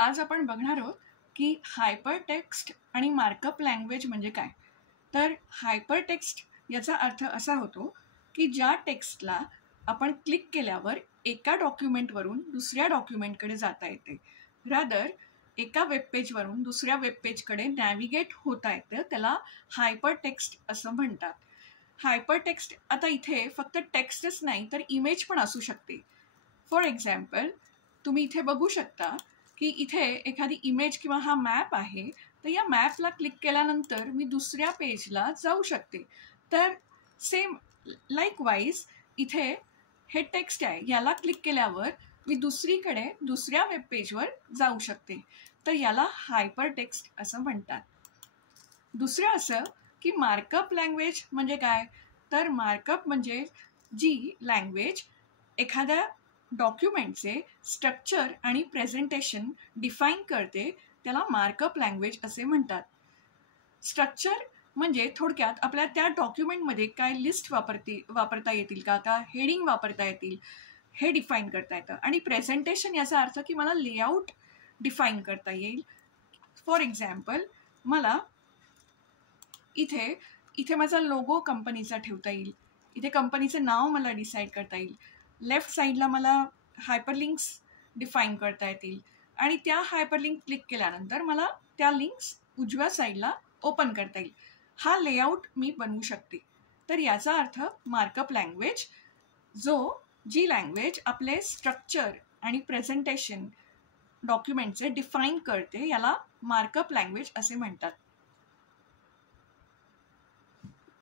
आज आपण बघणार आहोत की हायपर टेक्स्ट आणि मार्कअप लँग्वेज म्हणजे काय. तर हायपर टेक्स्ट याचा अर्थ असा होतो की ज्या टेक्स्टला आपण क्लिक केल्यावर एका डॉक्युमेंटवरून दुसऱ्या डॉक्युमेंटकडे जाता येते, रादर एका वेबपेजवरून दुसऱ्या वेबपेजकडे नॅव्हिगेट होता येतं, त्याला हायपर टेक्स्ट असं म्हणतात. हायपर टेक्स्ट आता इथे फक्त टेक्स्टच नाही तर इमेज पण असू शकते. फॉर एक्झाम्पल तुम्ही इथे बघू शकता की इथे एखादी इमेज किंवा हा मॅप आहे, तर या मॅपला क्लिक केल्यानंतर मी दुसऱ्या पेजला जाऊ शकते. तर सेम लाईकवाईज इथे हे टेक्स्ट आहे, याला क्लिक केल्यावर मी दुसऱ्या वेब पेजवर जाऊ शकते. तर याला हायपर टेक्स्ट असं म्हणतात. दुसरं असं की मार्कअप लँग्वेज म्हणजे काय. तर मार्कअप म्हणजे जी लँग्वेज एखाद्या डॉक्युमेंटचे स्ट्रक्चर आणि प्रेझेंटेशन डिफाईन करते, त्याला मार्कअप लँग्वेज असे म्हणतात. स्ट्रक्चर म्हणजे थोडक्यात आपल्या त्या डॉक्युमेंटमध्ये काय लिस्ट वापरता येतील का हेडिंग वापरता येतील हे डिफाईन करता येतं. आणि प्रेझेंटेशन याचा अर्थ की मला लेआउट डिफाईन करता येईल. फॉर एक्झाम्पल मला इथे माझा लोगो कंपनीचा ठेवता येईल, इथे कंपनीचं नाव मला डिसाईड करता येईल, लेफ्ट साईडला मला हायपरलिंक्स डिफाईन करता येतील आणि त्या हायपरलिंक क्लिक केल्यानंतर मला त्या लिंक्स उजव्या साईडला ओपन करता येईल. हा लेआउट मी बनवू शकते. तर याचा अर्थ मार्कअप लँग्वेज, जी लँग्वेज आपले स्ट्रक्चर आणि प्रेझेंटेशन डॉक्युमेंटचे डिफाईन करते, याला मार्कअप लँग्वेज असे म्हणतात.